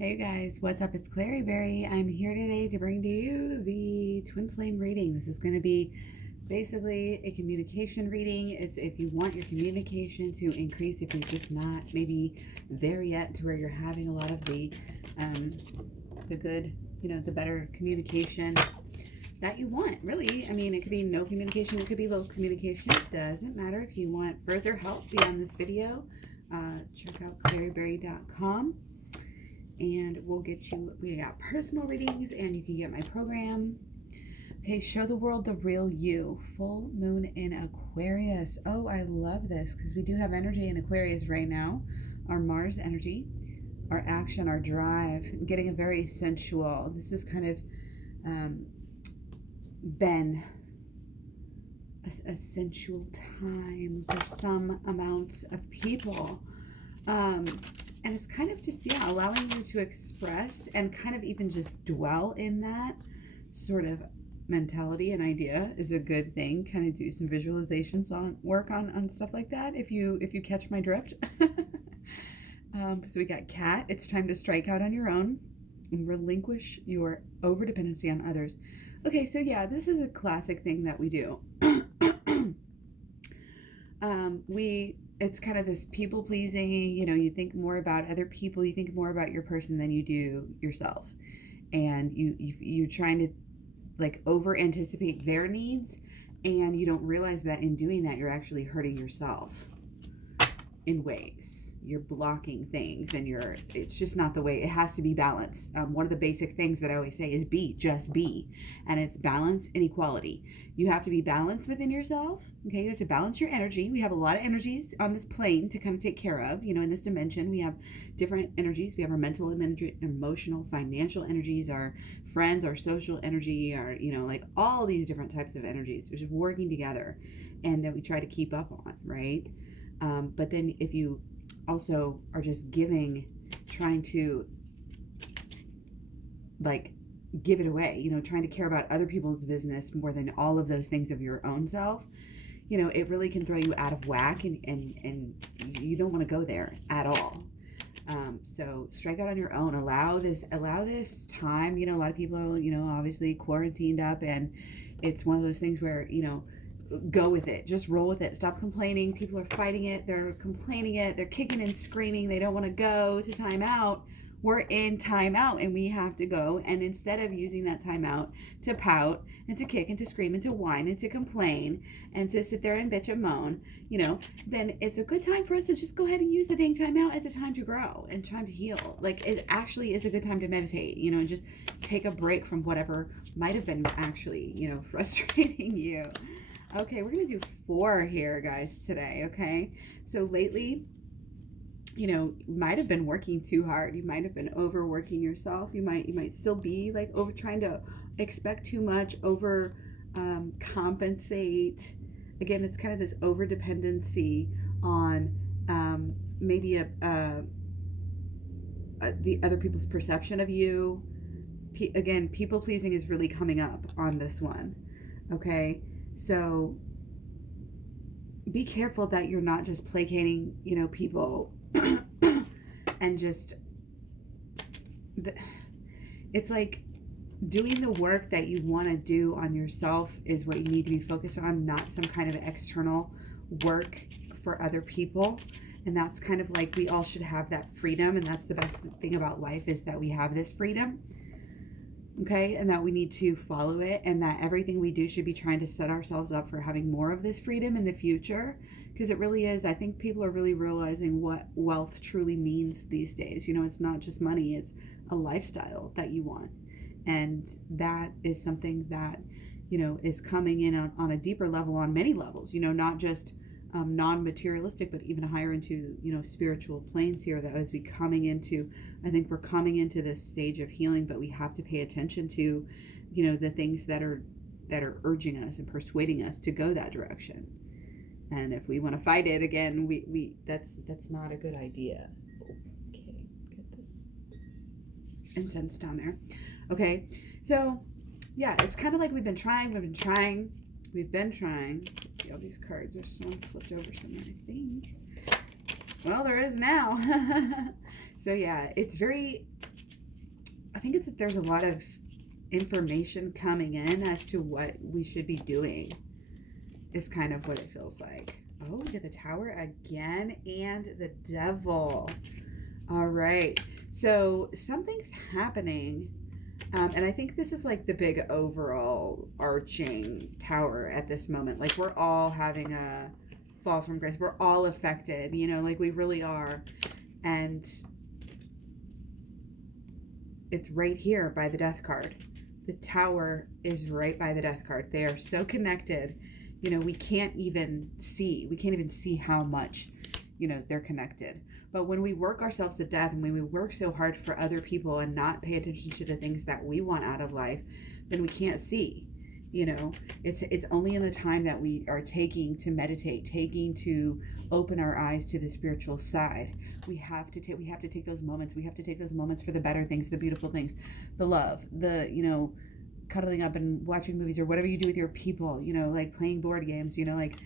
Hey guys, what's up? It's Clary Berry. I'm here today to bring to you the Twin Flame reading. This is going to be basically a communication reading. It's if you want your communication to increase, if you're just not maybe there yet to where you're having a lot of the good, the better communication that you want, really. I mean, it could be no communication, it could be low communication. It doesn't matter. If you want further help beyond this video, check out claryberry.com. And we'll get you, we got personal readings and you can get my program. Okay, show the world the real you. Full moon in Aquarius. Oh, I love this because we do have energy in Aquarius right now. Our Mars energy, our action, our drive, getting a very sensual. This is kind of been a sensual time for some amounts of people. And it's kind of just, allowing you to express and kind of even just dwell in that sort of mentality and idea is a good thing. Kind of do some visualizations on work on stuff like that if you catch my drift. So we got cat. It's time to strike out on your own and relinquish your overdependency on others. Okay, so yeah, this is a classic thing that we do. It's kind of this people pleasing, you think more about other people, you think more about your person than you do yourself. And you're trying to like over anticipate their needs, and you don't realize that in doing that, you're actually hurting yourself in ways. You're blocking things and it's just not the way. It has to be balance. One of the basic things that I always say is just be. And it's balance and equality. You have to be balanced within yourself. Okay, you have to balance your energy. We have a lot of energies on this plane to kind of take care of. In this dimension, we have different energies. We have our mental energy, emotional, financial energies, our friends, our social energy, our, like all these different types of energies, which is working together and that we try to keep up on, right? But then if you also are just trying to like give it away, trying to care about other people's business more than all of those things of your own self, it really can throw you out of whack and you don't want to go there at all. So strike out on your own, allow this time. A lot of people are, obviously quarantined up, and it's one of those things where, go with it. Just roll with it. Stop complaining. People are fighting it. They're complaining it. They're kicking and screaming. They don't want to go to timeout. We're in timeout and we have to go. And instead of using that timeout to pout and to kick and to scream and to whine and to complain and to sit there and bitch and moan, then it's a good time for us to just go ahead and use the dang timeout as a time to grow and time to heal. Like, it actually is a good time to meditate, and just take a break from whatever might have been actually, frustrating you. Okay, we're going to do 4 here, guys, today, okay? So lately, you might have been working too hard. You might have been overworking yourself. You might still be like trying to expect too much, compensate. Again, it's kind of this over dependency on maybe the other people's perception of you. Again, people pleasing is really coming up on this one, okay? So be careful that you're not just placating, people and just, it's like doing the work that you want to do on yourself is what you need to be focused on, not some kind of external work for other people. And that's kind of like, we all should have that freedom. And that's the best thing about life, is that we have this freedom. Okay, and that we need to follow it, and that everything we do should be trying to set ourselves up for having more of this freedom in the future, because it really is. I think people are really realizing what wealth truly means these days. It's not just money, it's a lifestyle that you want. And that is something that, is coming in on a deeper level, on many levels, not just non-materialistic, but even higher into, spiritual planes here. That as we coming into, I think we're coming into this stage of healing, but we have to pay attention to, the things that are urging us and persuading us to go that direction. And if we want to fight it again, we that's not a good idea. Okay, get this incense down there. Okay, so yeah, it's kind of like we've been trying. Let's see, all these cards. There's someone flipped over somewhere, I think. Well, there is now. So yeah, it's very think it's that there's a lot of information coming in as to what we should be doing, is kind of what it feels like. Oh, we get the Tower again and the Devil. All right. So something's happening. And I think this is like the big overall arching Tower at this moment. Like we're all having a fall from grace. We're all affected, like we really are. And it's right here by the Death card. The Tower is right by the Death card. They are so connected. We can't even see how much, they're connected. But when we work ourselves to death and when we work so hard for other people and not pay attention to the things that we want out of life, then we can't see. It's only in the time that we are taking to meditate, taking to open our eyes to the spiritual side. We have to take those moments. We have to take those moments for the better things, the beautiful things, the love, the, cuddling up and watching movies or whatever you do with your people, like playing board games, like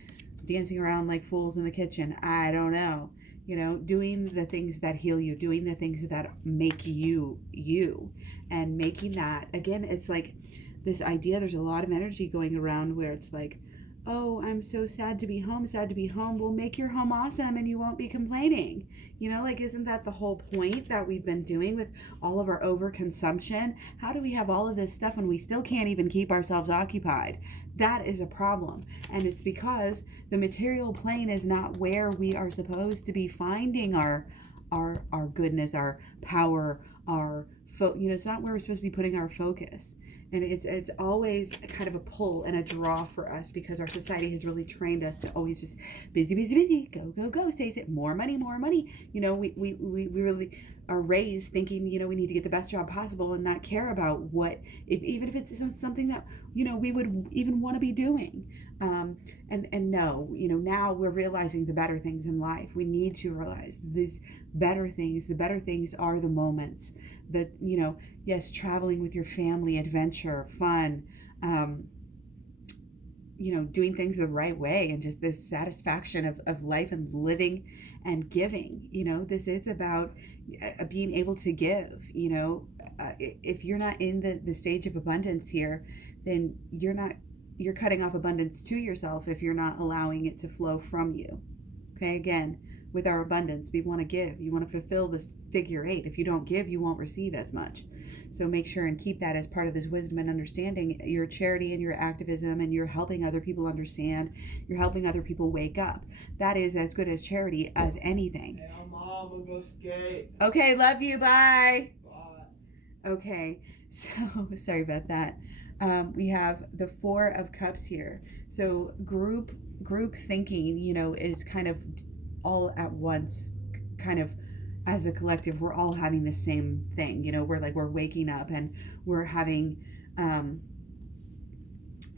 dancing around like fools in the kitchen. I don't know. Doing the things that heal you, doing the things that make you, and making that, again, it's like this idea, there's a lot of energy going around where it's like, oh, I'm so sad to be home. Well, make your home awesome and you won't be complaining. Isn't that the whole point that we've been doing with all of our overconsumption? How do we have all of this stuff when we still can't even keep ourselves occupied? That is a problem. And it's because the material plane is not where we are supposed to be finding our goodness, our power, it's not where we're supposed to be putting our focus. And it's always kind of a pull and a draw for us because our society has really trained us to always just busy, go, stay more money. We really are raised thinking, we need to get the best job possible and not care about what, even if it's something that, we would even want to be doing. And no, now we're realizing the better things in life. We need to realize these better things. The better things are the moments that, yes, traveling with your family, adventure, fun, doing things the right way, and just this satisfaction of life and living and giving. This is about being able to give. If you're not in the stage of abundance here, then you're cutting off abundance to yourself if you're not allowing it to flow from you. Okay, again, with our abundance, we want to give. You want to fulfill this figure 8. If you don't give, you won't receive as much. So make sure and keep that as part of this wisdom and understanding, your charity and your activism, and you're helping other people understand. You're helping other people wake up. That is as good as charity as anything. Hey, Mom, we'll go skate. Okay, love you. Bye. Bye. Okay, so sorry about that. We have the 4 of Cups here. So group thinking, is kind of all at once, kind of as a collective. We're all having the same thing. We're waking up and we're having,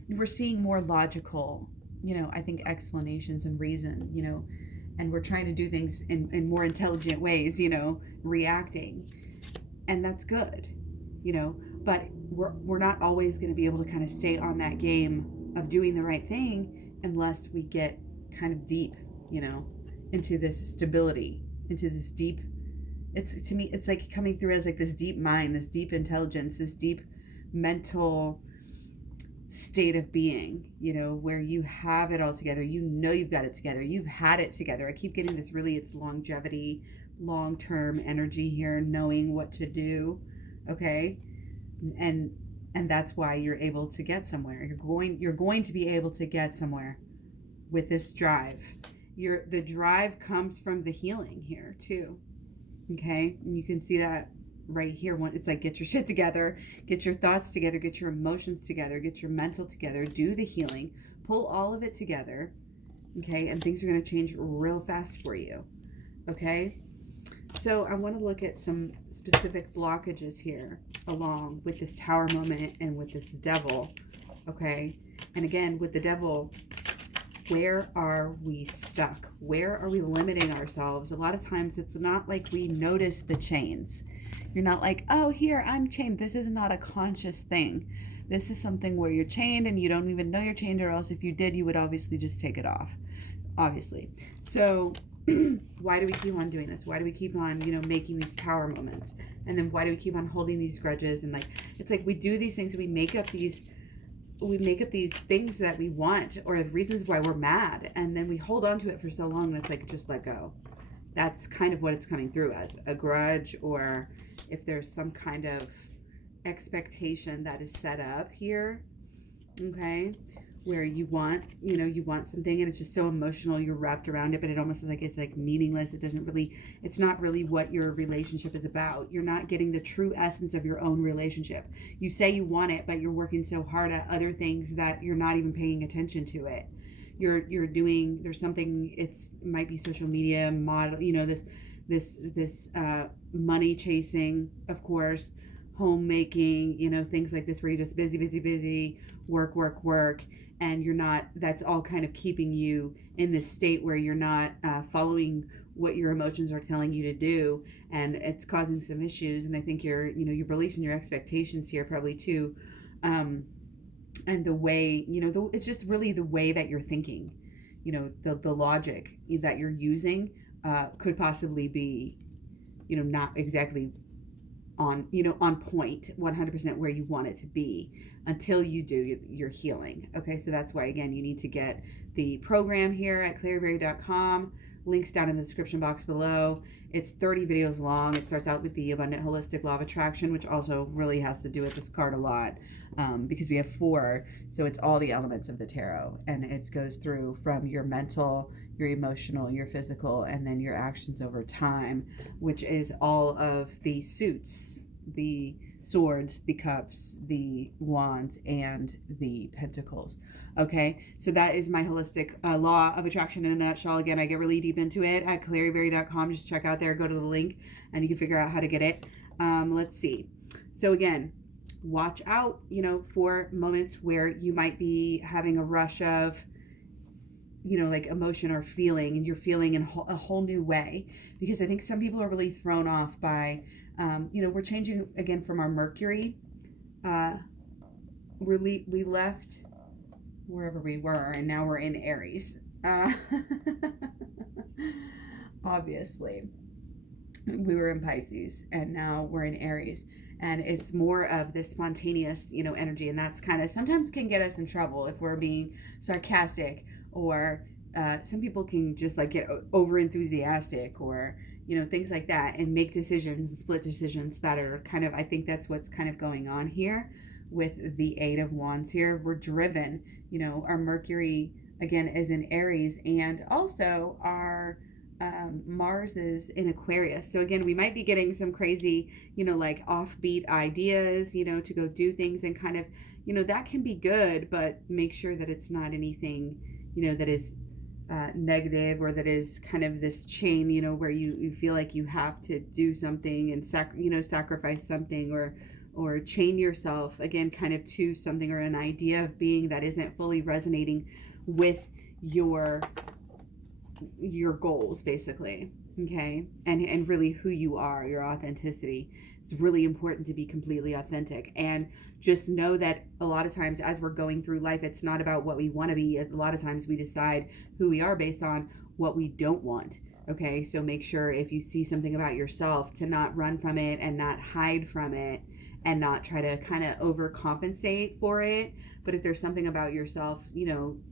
we're seeing more logical, I think explanations and reason, and we're trying to do things in more intelligent ways, reacting, and that's good, but we're not always going to be able to kind of stay on that game of doing the right thing unless we get kind of deep, into this stability, into this deep, to me, it's like coming through as like this deep mind, this deep intelligence, this deep mental state of being, where you have it all together. You've got it together. You've had it together. I keep getting this it's longevity, long-term energy here, knowing what to do. Okay. And that's why you're able to get somewhere. You're going to be able to get somewhere with this drive. The drive comes from the healing here too. Okay. And you can see that right here. It's like, get your shit together, get your thoughts together, get your emotions together, get your mental together, do the healing, pull all of it together. Okay. And things are going to change real fast for you. Okay. So I want to look at some specific blockages here along with this Tower moment and with this Devil. Okay. And again, with the Devil, where are we stuck? Where are we limiting ourselves? A lot of times it's not like we notice the chains. You're not like, oh, here, I'm chained. This is not a conscious thing. This is something where you're chained and you don't even know you're chained, or else if you did, you would obviously just take it off. Obviously. So why do we keep on doing this? Why do we keep on, making these tower moments? And then why do we keep on holding these grudges? And like, it's like we do these things, we make up these things that we want, or reasons why we're mad, and then we hold on to it for so long, and it's like, just let go. That's kind of what it's coming through as, a grudge, or if there's some kind of expectation that is set up here, okay, where you want something, and it's just so emotional, you're wrapped around it, but it almost is like, it's like meaningless. It's not really what your relationship is about. You're not getting the true essence of your own relationship. You say you want it, but you're working so hard at other things that you're not even paying attention to it. You're doing, there's something, it might be social media model, this money chasing, of course, homemaking, things like this, where you're just busy, work, and you're not, that's all kind of keeping you in this state where you're not following what your emotions are telling you to do, and it's causing some issues. And I think your beliefs and your expectations here probably too, and the way, it's just really the way that you're thinking, the logic that you're using could possibly be, not exactly on point 100% where you want it to be until you do your healing. Okay, so that's why, again, you need to get the program here at claryberry.com. Links down in the description box below. It's 30 videos long. It starts out with the Abundant Holistic Law of Attraction, which also really has to do with this card a lot, because we have 4, so it's all the elements of the tarot, and it goes through from your mental, your emotional, your physical, and then your actions over time, which is all of the suits, the swords, the cups, the wands, and the pentacles. Okay, so that is my holistic law of attraction in a nutshell. Again, I get really deep into it at claryberry.com. Just check out there, go to the link, and you can figure out how to get it. Let's see. So again, watch out, for moments where you might be having a rush of, like emotion or feeling, and you're feeling in a whole new way, because I think some people are really thrown off by, we're changing again from our Mercury. We left wherever we were, and now we're in Aries. Obviously, we were in Pisces, and now we're in Aries, and it's more of this spontaneous, energy, and that's kind of sometimes can get us in trouble if we're being sarcastic, or some people can just like get over enthusiastic, or things like that, and make decisions, split decisions that are kind of, I think that's what's kind of going on here with the 8 of Wands here. We're driven, our Mercury again is in Aries, and also our Mars is in Aquarius. So again, we might be getting some crazy, like offbeat ideas, to go do things, and kind of, that can be good, but make sure that it's not anything, that is negative, or that is kind of this chain, where you feel like you have to do something and sacrifice something, or chain yourself again kind of to something, or an idea of being that isn't fully resonating with your goals, basically. Okay, and really who you are, your authenticity. It's really important to be completely authentic, and just know that a lot of times as we're going through life, it's not about what we want to be. A lot of times we decide who we are based on what we don't want. Okay, so make sure if you see something about yourself to not run from it, and not hide from it, and not try to kind of overcompensate for it. But if there's something about yourself,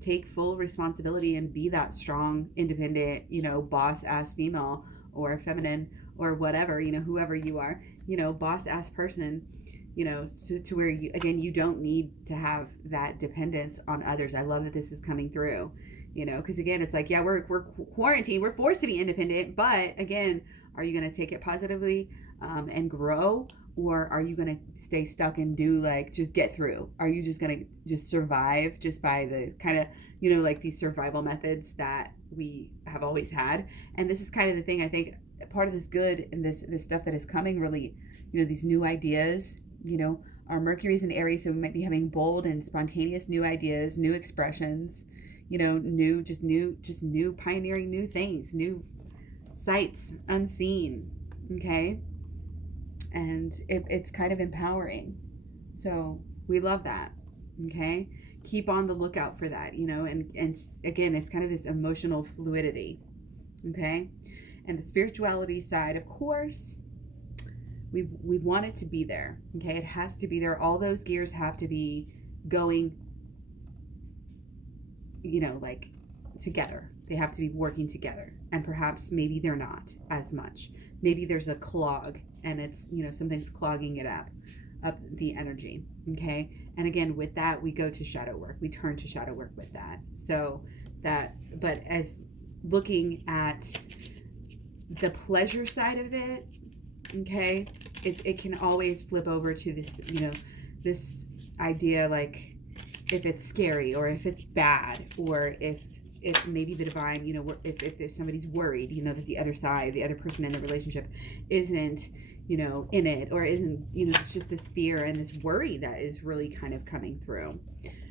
take full responsibility and be that strong, independent, boss ass female, or feminine, or whatever, whoever you are, boss ass person, so to where you don't need to have that dependence on others. I love that this is coming through, because again, it's like, yeah, we're quarantined, we're forced to be independent, but again, are you going to take it positively and grow? Or are you going to stay stuck and do just get through? Are you just going to just survive just by the kind of, like these survival methods that we have always had? And this is kind of the thing, I think, part of this good and this stuff that is coming, really, these new ideas, our Mercury's in Aries, so we might be having bold and spontaneous new ideas, new expressions, new pioneering new things, new sights unseen. Okay. And it's kind of empowering. So we love that. Okay. Keep on the lookout for that, and again, it's kind of this emotional fluidity. Okay. And the spirituality side, of course, we want it to be there. Okay. It has to be there. All those gears have to be going, like together. They have to be working together. And perhaps maybe they're not as much. Maybe there's a clog and it's, something's clogging it up the energy. Okay. And again, with that, we go to shadow work. We turn to shadow work with that. But as looking at the pleasure side of it, okay, it can always flip over to this, this idea, like if it's scary or if it's bad, or if maybe the divine, if somebody's worried, that the other side, the other person in the relationship isn't, in it, or isn't, it's just this fear and this worry that is really kind of coming through.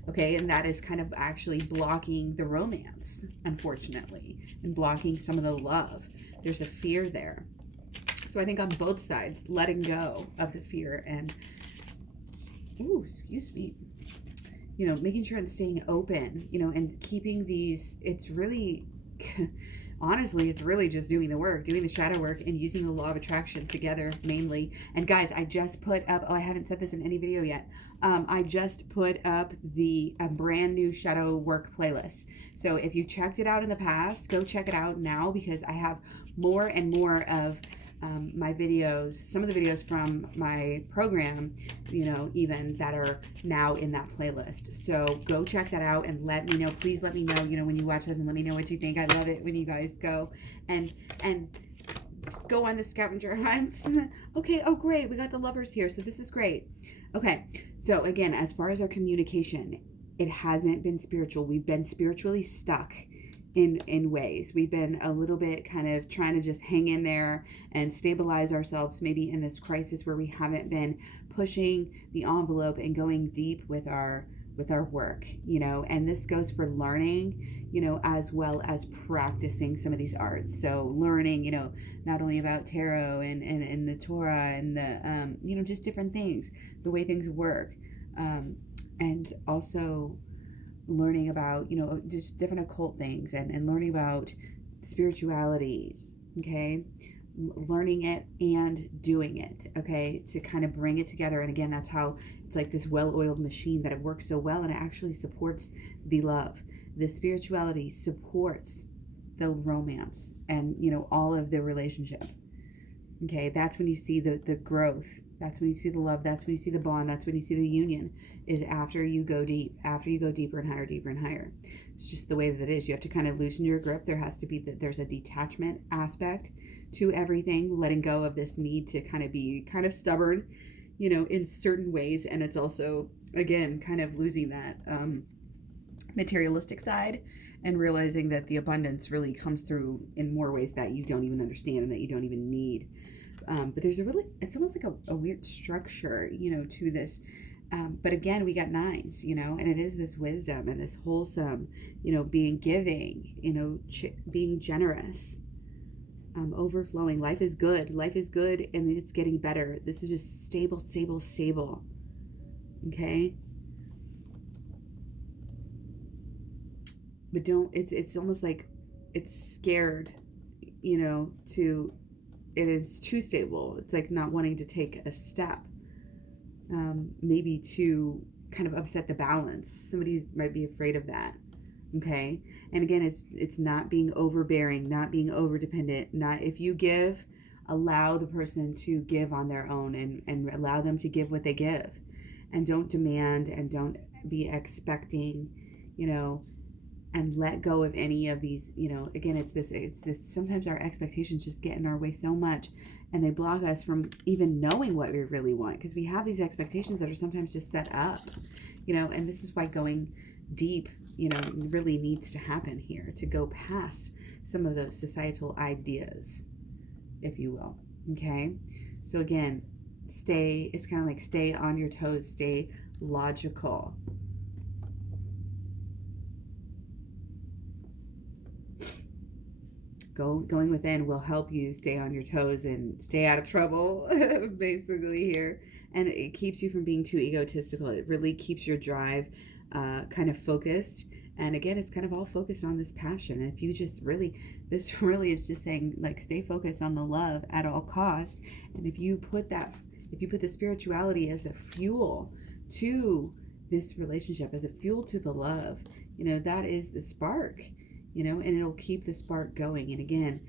Okay. And that is kind of actually blocking the romance, unfortunately, and blocking some of the love. There's a fear there. So I think on both sides, letting go of the fear and, making sure and staying open, and keeping these, it's really, honestly, it's really just doing the work, doing the shadow work, and using the law of attraction together mainly. And guys, I just put up, I haven't said this in any video yet. I just put up a brand new shadow work playlist. So if you checked it out in the past, go check it out now, because I have more and more of my videos, some of the videos from my program, even that are now in that playlist. So go check that out and let me know. Please let me know, when you watch this, and let me know what you think. I love it when you guys go and go on the scavenger hunts. Okay. Oh, great. We got the lovers here. So this is great. Okay. So again, as far as our communication, it hasn't been spiritual. We've been spiritually stuck in ways. We've been a little bit kind of trying to just hang in there and stabilize ourselves, maybe in this crisis where we haven't been pushing the envelope and going deep with our work, and this goes for learning, as well as practicing some of these arts. So learning, not only about tarot and the Torah and the, just different things, the way things work, and also learning about, just different occult things and learning about spirituality, okay? Learning it and doing it, okay? To kind of bring it together. And again, that's how it's like this well-oiled machine that it works so well, and it actually supports the love. The spirituality supports the romance and, all of the relationship. Okay, that's when you see the growth. That's when you see the love. That's when you see the bond. That's when you see the union, is after you go deep, after you go deeper and higher, deeper and higher. It's just the way that it is. You have to kind of loosen your grip. There has to be there's a detachment aspect to everything, letting go of this need to kind of be kind of stubborn, in certain ways. And it's also, again, kind of losing that materialistic side and realizing that the abundance really comes through in more ways that you don't even understand and that you don't even need. But there's it's almost like a weird structure, to this. But again, we got nines, and it is this wisdom and this wholesome, being giving, being generous, overflowing. Life is good. Life is good, and it's getting better. This is just stable, stable, stable. Okay. But it's almost like it's scared, it's too stable. It's like not wanting to take a step, maybe to kind of upset the balance. Somebody might be afraid of that. Okay. And again, it's not being overbearing, not being overdependent, not, if you give, allow the person to give on their own and allow them to give what they give, and don't demand and don't be expecting, and let go of any of these, again, it's this, sometimes our expectations just get in our way so much, and they block us from even knowing what we really want, because we have these expectations that are sometimes just set up, and this is why going deep, really needs to happen here, to go past some of those societal ideas, if you will. Okay. So again, it's kind of like stay on your toes, stay logical. Going within will help you stay on your toes and stay out of trouble, basically here. And it keeps you from being too egotistical. It really keeps your drive kind of focused And again, it's kind of all focused on this passion. And if you just really, this really is just saying, like, stay focused on the love at all costs. And if you put the spirituality as a fuel to this relationship, as a fuel to the love, that is the spark, and it'll keep the spark going. And again,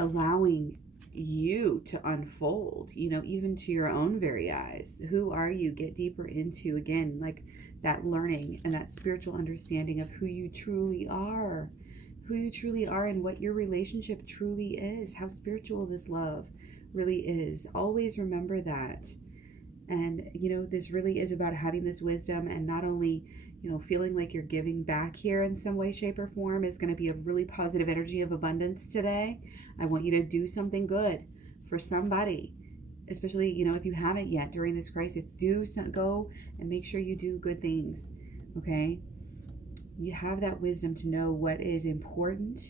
allowing you to unfold, even to your own very eyes. Who are you? Get deeper into, again, like that learning and that spiritual understanding of who you truly are, and what your relationship truly is, how spiritual this love really is. Always remember that. And, this really is about having this wisdom, and not only, feeling like you're giving back here in some way, shape, or form is going to be a really positive energy of abundance today. I want you to do something good for somebody, especially, if you haven't yet during this crisis. Go and make sure you do good things, okay? You have that wisdom to know what is important,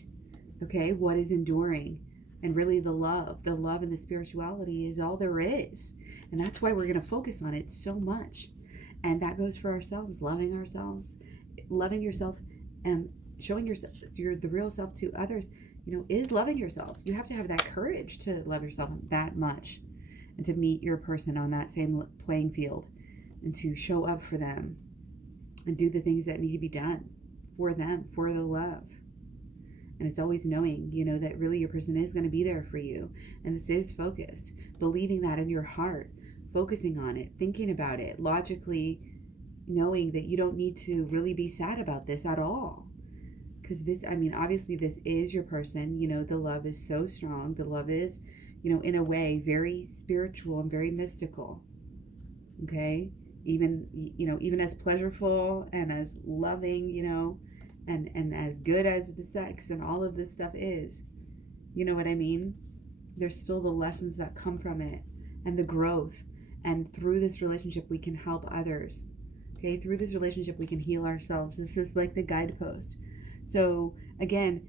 okay? What is enduring. And really the love and the spirituality is all there is. And that's why we're going to focus on it so much. And that goes for ourselves, loving yourself, and showing yourself, you're the real self to others, is loving yourself. You have to have that courage to love yourself that much, and to meet your person on that same playing field, and to show up for them and do the things that need to be done for them, for the love. And it's always knowing, that really your person is going to be there for you. And this is focused, believing that in your heart, focusing on it, thinking about it, logically knowing that you don't need to really be sad about this at all. Because obviously this is your person. The love is so strong. The love is, in a way, very spiritual and very mystical. Okay? Even as pleasurable and as loving, and as good as the sex and all of this stuff is, you know what I mean? There's still the lessons that come from it, and the growth. And through this relationship, we can help others. Okay, through this relationship, we can heal ourselves. This is like the guidepost. So again,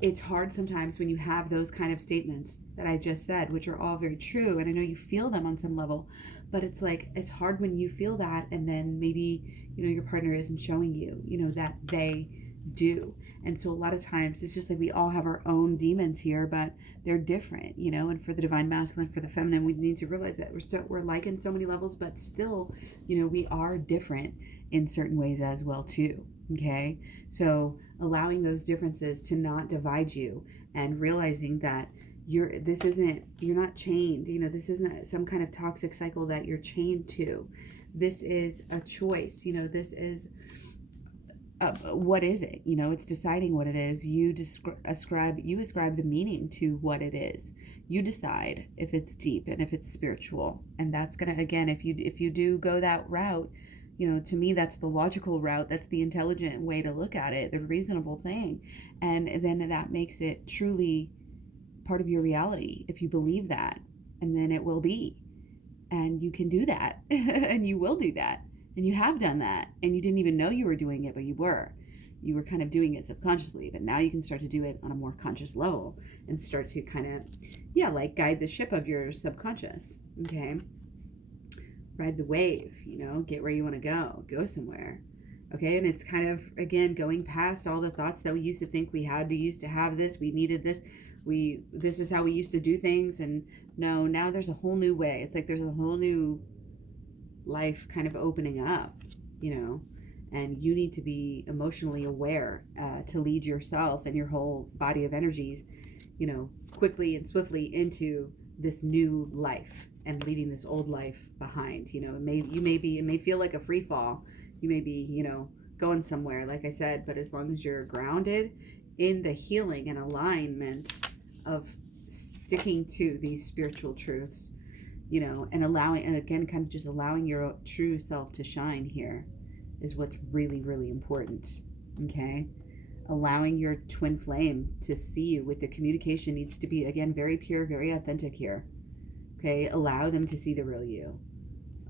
it's hard sometimes when you have those kind of statements that I just said, which are all very true. And I know you feel them on some level, but it's hard when you feel that, and then maybe, your partner isn't showing you, that they do. And so a lot of times it's just like we all have our own demons here, but they're different, and for the divine masculine, for the feminine, we need to realize that we're like in so many levels, but still, we are different in certain ways as well too. Okay. So allowing those differences to not divide you, and realizing that you're not chained, this isn't some kind of toxic cycle that you're chained to. This is a choice, this is what is it? It's deciding what it is. You ascribe the meaning to what it is. You decide if it's deep and if it's spiritual. And that's gonna, again, if you do go that route, to me, that's the logical route. That's the intelligent way to look at it, the reasonable thing. And then that makes it truly part of your reality if you believe that. And then it will be. And you can do that. And you will do that. And you have done that, and you didn't even know you were doing it, but you were kind of doing it subconsciously. But now you can start to do it on a more conscious level, and start to kind of, like guide the ship of your subconscious. Okay. Ride the wave, get where you want to go somewhere. Okay. And it's kind of, again, going past all the thoughts that we used to think we used to have this, we needed this, this is how we used to do things. And no, now there's a whole new way. It's like there's a whole new life kind of opening up, and you need to be emotionally aware to lead yourself and your whole body of energies, quickly and swiftly into this new life, and leaving this old life behind. It may feel like a free fall. You may be, going somewhere, like I said, but as long as you're grounded in the healing and alignment of sticking to these spiritual truths, and allowing, and again, kind of just allowing your true self to shine here is what's really, really important. Okay. Allowing your twin flame to see you. With the communication needs to be, again, very pure, very authentic here. Okay. Allow them to see the real you.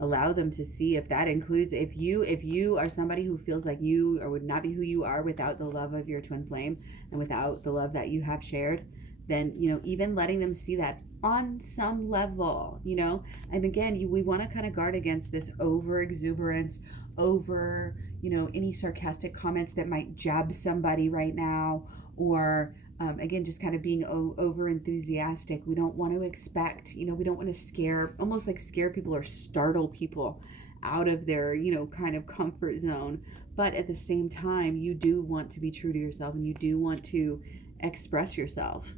Allow them to see, if that includes, if you are somebody who feels like you or would not be who you are without the love of your twin flame, and without the love that you have shared, then, even letting them see that on some level, you know. And again, we want to kind of guard against this over exuberance, over, you know, any sarcastic comments that might jab somebody right now, or again, just kind of being over enthusiastic. We don't want to expect, you know, we don't want to almost like scare people or startle people out of their, you know, kind of comfort zone. But at the same time, you do want to be true to yourself, and you do want to express yourself.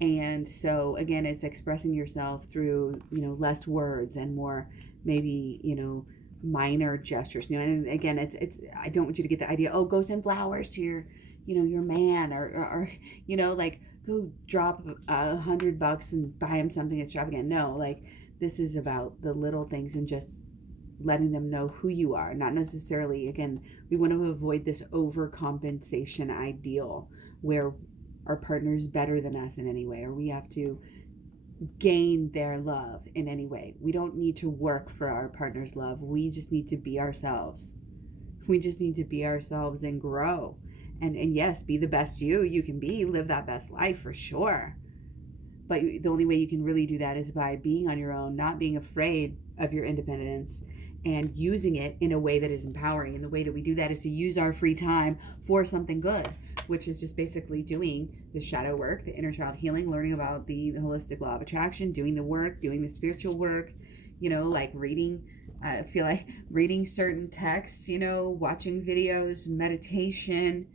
And so again, it's expressing yourself through, you know, less words and more, maybe, you know, minor gestures, you know. And again, it's I don't want you to get the idea, oh, go send flowers to your, you know, your man, or you know, like go drop $100 and buy him something extravagant. No, like this is about the little things and just letting them know who you are. Not necessarily, again, we want to avoid this overcompensation ideal where our partner is better than us in any way, or we have to gain their love in any way. We don't need to work for our partner's love. We just need to be ourselves. We just need to be ourselves and grow. And yes, be the best you can be. Live that best life for sure. But the only way you can really do that is by being on your own, not being afraid of your independence, and using it in a way that is empowering. And the way that we do that is to use our free time for something good, which is just basically doing the shadow work, the inner child healing, learning about the holistic law of attraction, doing the work, doing the spiritual work, you know, like reading, I feel like reading certain texts, you know, watching videos, meditation,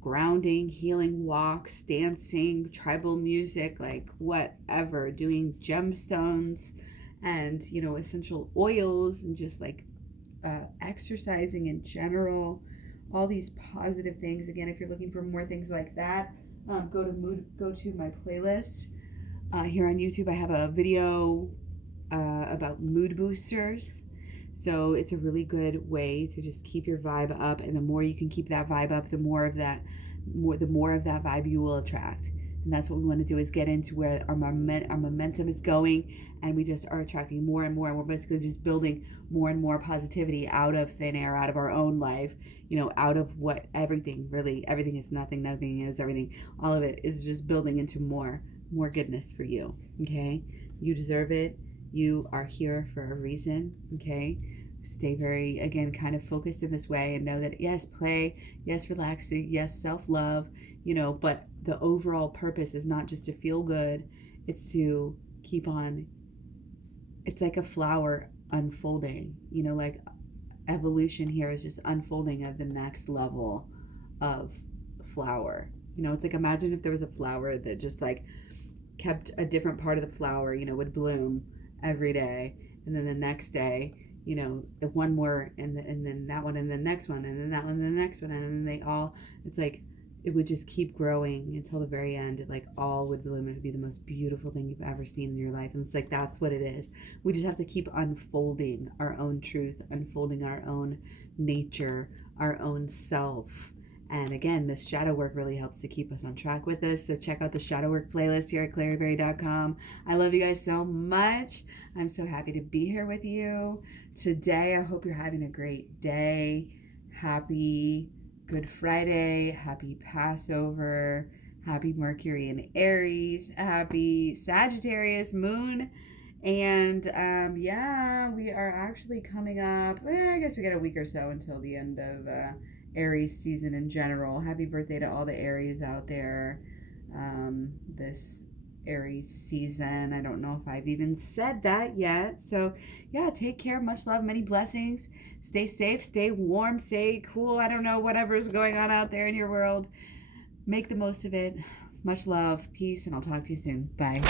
grounding, healing walks, dancing, tribal music, like whatever, doing gemstones and, you know, essential oils, and just like exercising in general, all these positive things. Again, if you're looking for more things like that, go to my playlist here on YouTube. I have a video about mood boosters. So it's a really good way to just keep your vibe up, and the more you can keep that vibe up, the more of that vibe you will attract. And that's what we want to do, is get into where our momentum is going, and we just are attracting more and more, and we're basically just building more and more positivity out of thin air, out of our own life, you know, out of what everything is nothing is everything. All of it is just building into more goodness for you. Okay, you deserve it. You are here for a reason. Okay, stay very, again, kind of focused in this way, and know that yes, play, yes, relaxing, yes, self-love, you know, but the overall purpose is not just to feel good. It's to keep on. It's like a flower unfolding, you know, like evolution here is just unfolding of the next level of flower. You know, it's like, imagine if there was a flower that just like kept a different part of the flower, you know, would bloom every day, and then the next day, you know, one more, and then that one, and the next one, and then that one, and the next one, and then they all, it's like it would just keep growing until the very end. It like all would bloom. It would be the most beautiful thing you've ever seen in your life. And it's like, that's what it is. We just have to keep unfolding our own truth, unfolding our own nature, our own self. And again, this shadow work really helps to keep us on track with this. So check out the shadow work playlist here at claryberry.com. I love you guys so much. I'm so happy to be here with you today. I hope you're having a great day. Happy Good Friday. Happy Passover. Happy Mercury in Aries. Happy Sagittarius moon. And yeah, we are actually coming up. I guess we got a week or so until the end of Aries season in general. Happy birthday to all the Aries out there this Aries season. I don't know if I've even said that yet. So yeah, take care. Much love, many blessings. Stay safe, stay warm, stay cool. I don't know, whatever's going on out there in your world. Make the most of it. Much love, peace, and I'll talk to you soon. Bye.